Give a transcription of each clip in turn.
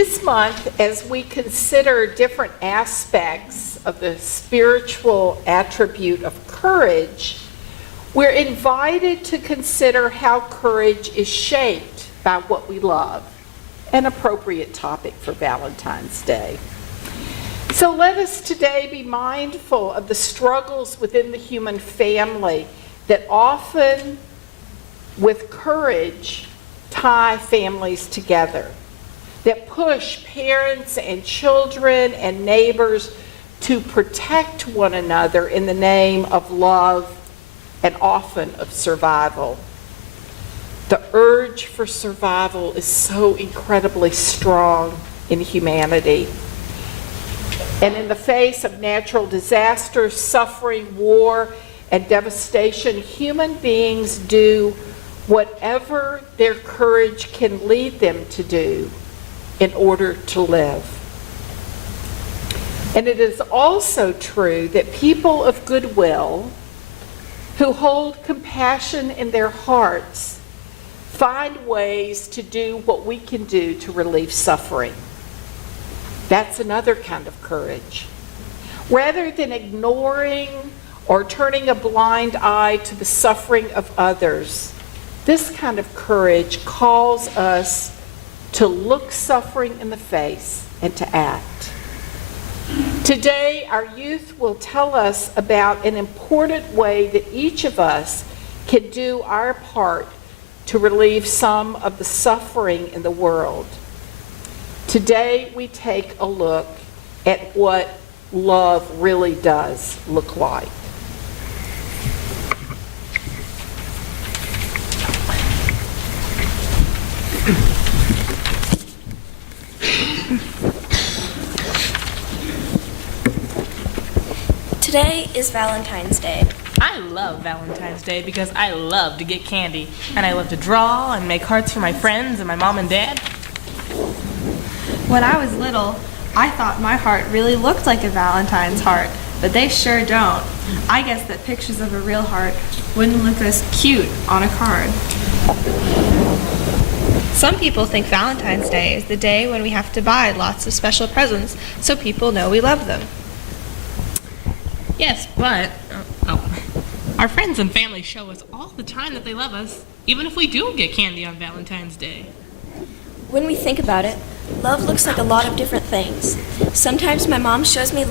This month, as we consider different aspects of the spiritual attribute of courage, we're invited to consider how courage is shaped by what we love, an appropriate topic for Valentine's Day. So let us today be mindful of the struggles within the human family that often, with courage, tie families together, that push parents and children and neighbors to protect one another in the name of love and often of survival. The urge for survival is so incredibly strong in humanity. And in the face of natural disasters, suffering, war, and devastation, human beings do whatever their courage can lead them to do in order to live. And it is also true that people of goodwill who hold compassion in their hearts find ways to do what we can do to relieve suffering. That's another kind of courage. Rather than ignoring or turning a blind eye to the suffering of others, this kind of courage calls us to look suffering in the face and to act. Today, our youth will tell us about an important way that each of us can do our part to relieve some of the suffering in the world. Today, we take a look at what love really does look like. Today is Valentine's Day. I love Valentine's Day because I love to get candy, and I love to draw and make hearts for my friends and my mom and dad. When I was little, I thought my heart really looked like a Valentine's heart, but they sure don't. I guess that pictures of a real heart wouldn't look as cute on a card. Some people think Valentine's Day is the day when we have to buy lots of special presents so people know we love them. Yes, but our friends and family show us all the time that they love us, even if we do get candy on Valentine's Day. When we think about it, love looks like a lot of different things. Sometimes my mom shows me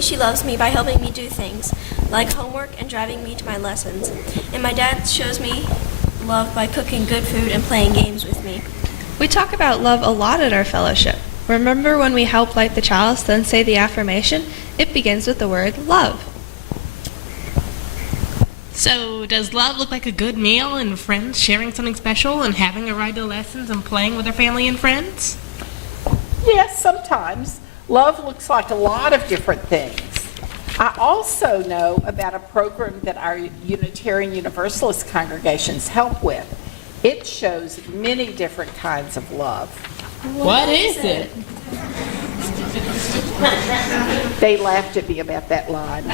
she loves me by helping me do things, like homework and driving me to my lessons. And my dad shows me love by cooking good food and playing games with me. We talk about love a lot at our fellowship. Remember when we help light the chalice, then say the affirmation? It begins with the word love. So, does love look like a good meal and friends sharing something special and having a ride to lessons and playing with their family and friends? Yes, sometimes. Love looks like a lot of different things. I also know about a program that our Unitarian Universalist congregations help with. It shows many different kinds of love. What is it? They laughed at me about that line.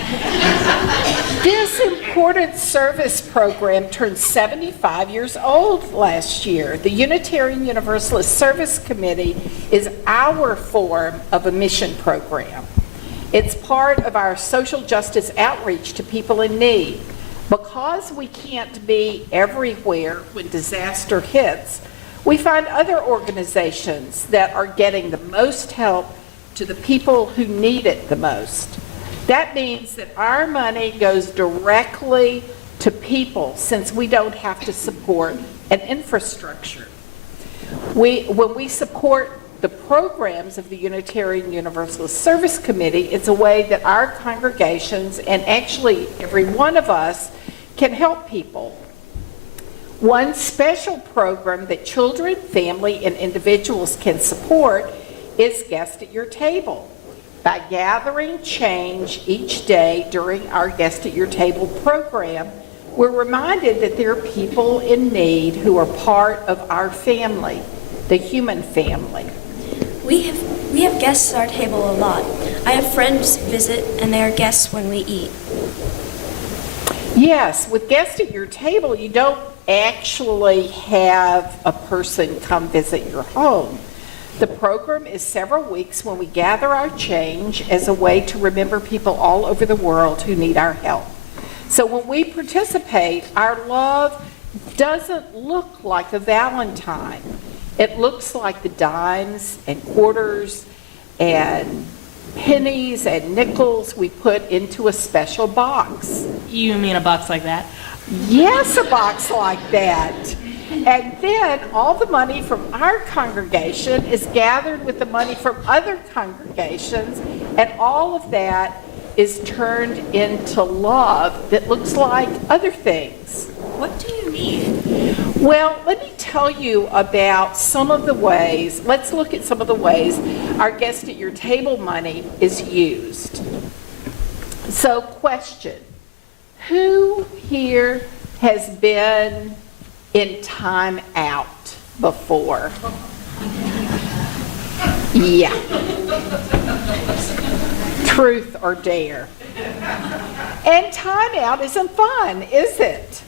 This important service program turned 75 years old last year. The Unitarian Universalist Service Committee is our form of a mission program. It's part of our social justice outreach to people in need. Because we can't be everywhere when disaster hits, we find other organizations that are getting the most help to the people who need it the most. That means that our money goes directly to people since we don't have to support an infrastructure. When we support the programs of the Unitarian Universalist Service Committee, it's a way that our congregations, and actually every one of us, can help people. One special program that children, family, and individuals can support is Guest at Your Table. By gathering change each day during our Guest at Your Table program, we're reminded that there are people in need who are part of our family, the human family. We have guests at our table a lot. I have friends visit, and they are guests when we eat. Yes, with Guest at Your Table, you don't actually have a person come visit your home. The program is several weeks when we gather our change as a way to remember people all over the world who need our help. So when we participate, our love doesn't look like a Valentine. It looks like the dimes and quarters and pennies and nickels we put into a special box. You mean a box like that? Yes, a box like that. And then all the money from our congregation is gathered with the money from other congregations, and all of that is turned into love that looks like other things. What do you mean? Well, let me tell you about some of the ways, let's look at some of the ways our guest at your table money is used. So, question, who here has been in time out before? Yeah. Truth or dare. And time out isn't fun, is it?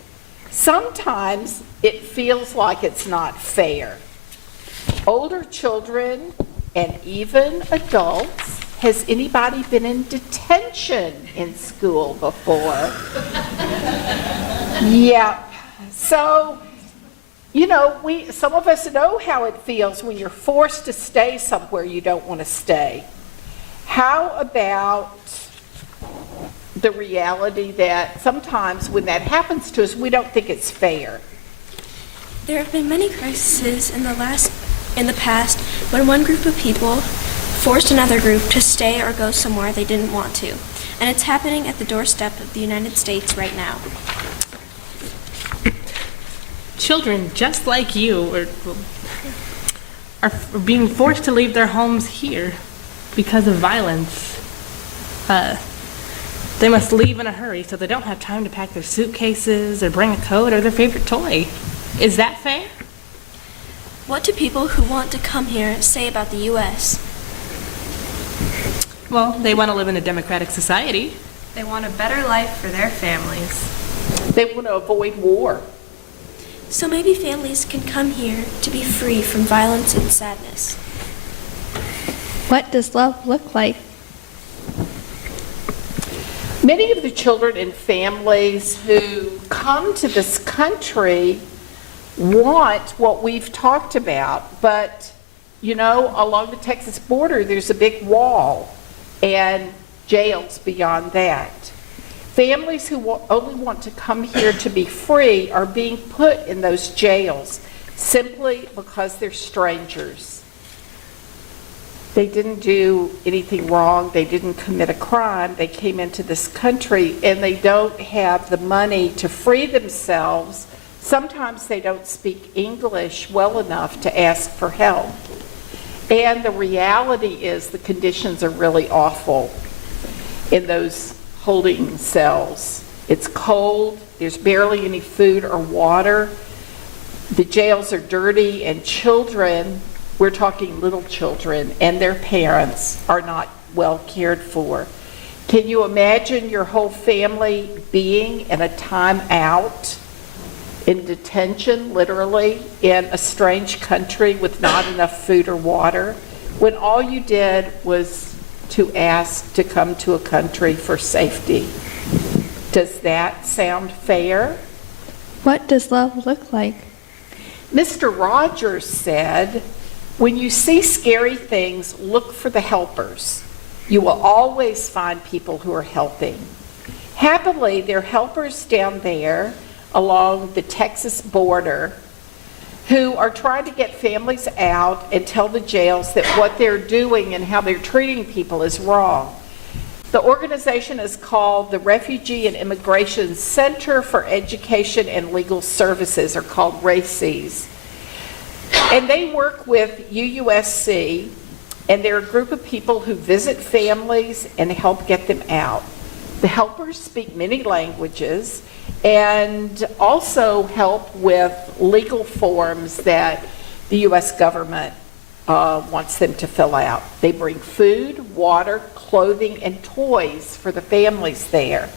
Sometimes it feels like it's not fair. Older children and even adults, has anybody been in detention in school before? Yeah. So, you know, some of us know how it feels when you're forced to stay somewhere you don't want to stay. How about the reality that sometimes when that happens to us, we don't think it's fair? There have been many crises in the past when one group of people forced another group to stay or go somewhere they didn't want to. And it's happening at the doorstep of the United States right now. Children just like you are being forced to leave their homes here because of violence. They must leave in a hurry so they don't have time to pack their suitcases or bring a coat or their favorite toy. Is that fair? What do people who want to come here say about the U.S.? Well, they want to live in a democratic society. They want a better life for their families. They want to avoid war. So maybe families can come here to be free from violence and sadness. What does love look like? Many of the children and families who come to this country want what we've talked about, but you know, along the Texas border there's a big wall and jails beyond that. Families who only want to come here to be free are being put in those jails simply because they're strangers. They didn't do anything wrong. They didn't commit a crime. They came into this country and they don't have the money to free themselves. Sometimes they don't speak English well enough to ask for help. And the reality is the conditions are really awful in those holding cells. It's cold. There's barely any food or water. The jails are dirty, and children, we're talking little children, and their parents are not well cared for. Can you imagine your whole family being in a time out, in detention, literally, in a strange country with not enough food or water, when all you did was to ask to come to a country for safety? Does that sound fair? What does love look like? Mr. Rogers said, when you see scary things, look for the helpers. You will always find people who are helping. Happily, there are helpers down there along the Texas border who are trying to get families out and tell the jails that what they're doing and how they're treating people is wrong. The organization is called the Refugee and Immigration Center for Education and Legal Services, or called RACES. And they work with UUFC, and they're a group of people who visit families and help get them out. The helpers speak many languages and also help with legal forms that the U.S. government wants them to fill out. They bring food, water, clothing, and toys for the families there.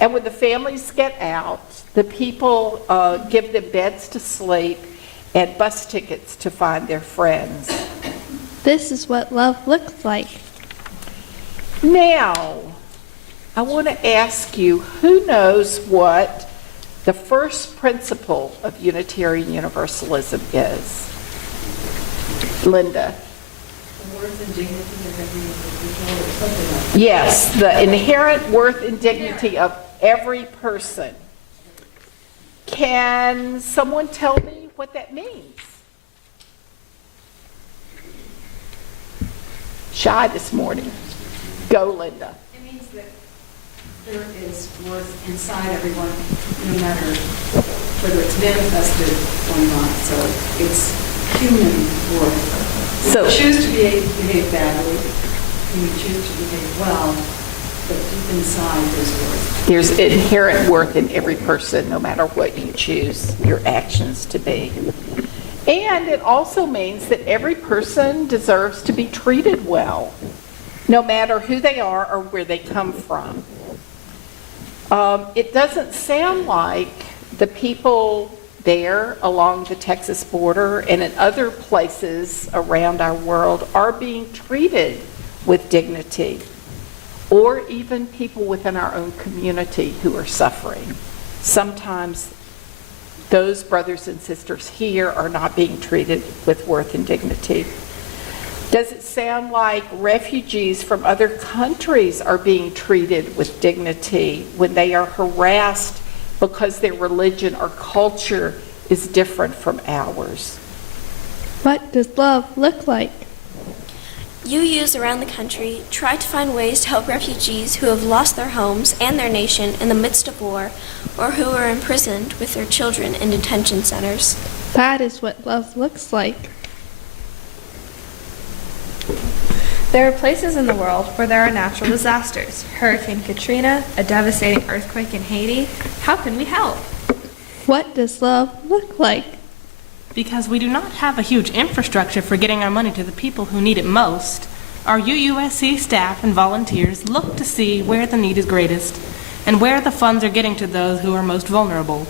And when the families get out, the people give them beds to sleep and bus tickets to find their friends. This is what love looks like. Now, I want to ask you, who knows what the first principle of Unitarian Universalism is? Linda. The worth and dignity of every individual or something like that. Yes, the inherent worth and dignity of every person. Can someone tell me what that means? Shy this morning. Go, Linda. It means that there is worth inside everyone, no matter whether it's manifested or not. So it's human worth. So- You choose to behave badly, and you choose to behave well, but deep inside there's worth. There's inherent worth in every person, no matter what you choose your actions to be. And it also means that every person deserves to be treated well, no matter who they are or where they come from. It doesn't sound like the people there along the Texas border and in other places around our world are being treated with dignity, or even people within our own community who are suffering. Sometimes those brothers and sisters here are not being treated with worth and dignity. Does it sound like refugees from other countries are being treated with dignity when they are harassed because their religion or culture is different from ours? What does love look like? UUs around the country try to find ways to help refugees who have lost their homes and their nation in the midst of war, or who are imprisoned with their children in detention centers. That is what love looks like. There are places in the world where there are natural disasters. Hurricane Katrina, a devastating earthquake in Haiti. How can we help? What does love look like? Because we do not have a huge infrastructure for getting our money to the people who need it most, our UUSC staff and volunteers look to see where the need is greatest and where the funds are getting to those who are most vulnerable.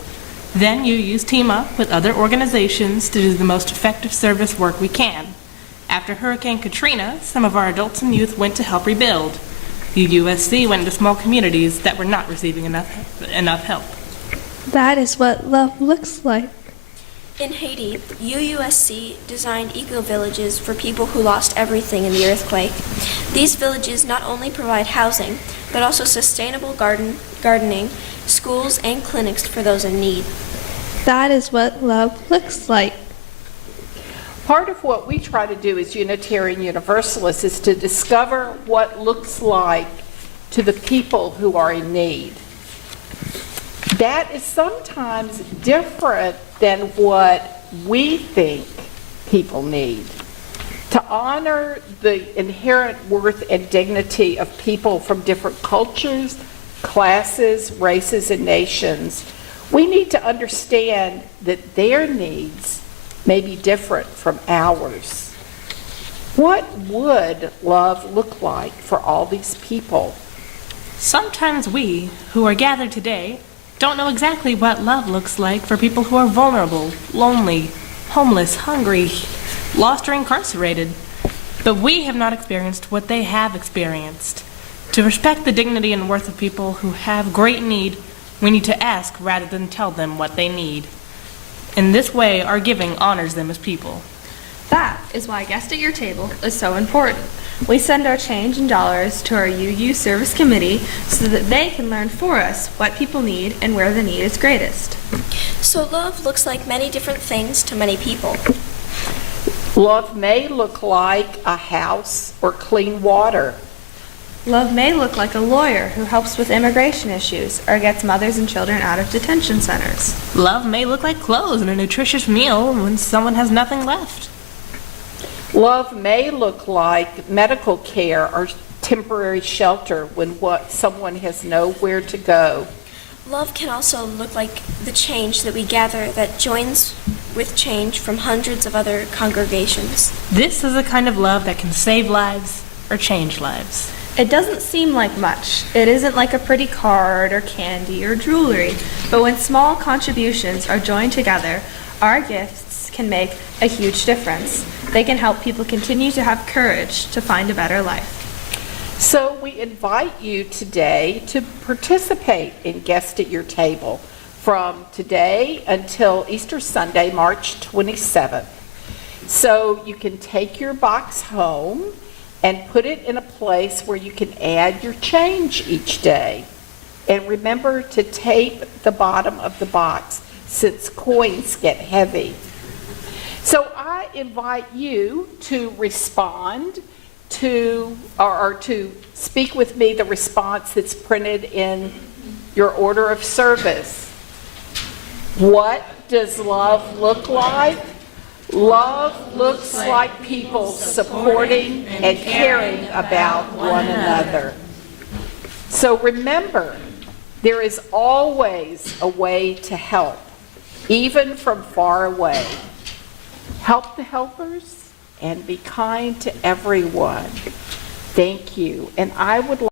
Then UUs team up with other organizations to do the most effective service work we can. After Hurricane Katrina, some of our adults and youth went to help rebuild. UUSC went into small communities that were not receiving enough help. That is what love looks like. In Haiti, UUSC designed eco-villages for people who lost everything in the earthquake. These villages not only provide housing, but also sustainable gardening, schools, and clinics for those in need. That is what love looks like. Part of what we try to do as Unitarian Universalists is to discover what looks like to the people who are in need. That is sometimes different than what we think people need. To honor the inherent worth and dignity of people from different cultures, classes, races, and nations, we need to understand that their needs may be different from ours. What would love look like for all these people? Sometimes we, who are gathered today, don't know exactly what love looks like for people who are vulnerable, lonely, homeless, hungry, lost, or incarcerated. But we have not experienced what they have experienced. To respect the dignity and worth of people who have great need, we need to ask rather than tell them what they need. In this way, our giving honors them as people. That is why Guest at Your Table is so important. We send our change in dollars to our UU Service Committee so that they can learn for us what people need and where the need is greatest. So love looks like many different things to many people. Love may look like a house or clean water. Love may look like a lawyer who helps with immigration issues or gets mothers and children out of detention centers. Love may look like clothes and a nutritious meal when someone has nothing left. Love may look like medical care or temporary shelter when someone has nowhere to go. Love can also look like the change that we gather that joins with change from hundreds of other congregations. This is a kind of love that can save lives or change lives. It doesn't seem like much. It isn't like a pretty card or candy or jewelry. But when small contributions are joined together, our gifts can make a huge difference. They can help people continue to have courage to find a better life. So we invite you today to participate in Guest at Your Table from today until Easter Sunday, March 27th. So you can take your box home and put it in a place where you can add your change each day. And remember to tape the bottom of the box since coins get heavy. So I invite you to respond to, or to speak with me the response that's printed in your order of service. What does love look like? Love looks like people supporting and caring about one another. So remember, there is always a way to help, even from far away. Help the helpers and be kind to everyone. Thank you. And I would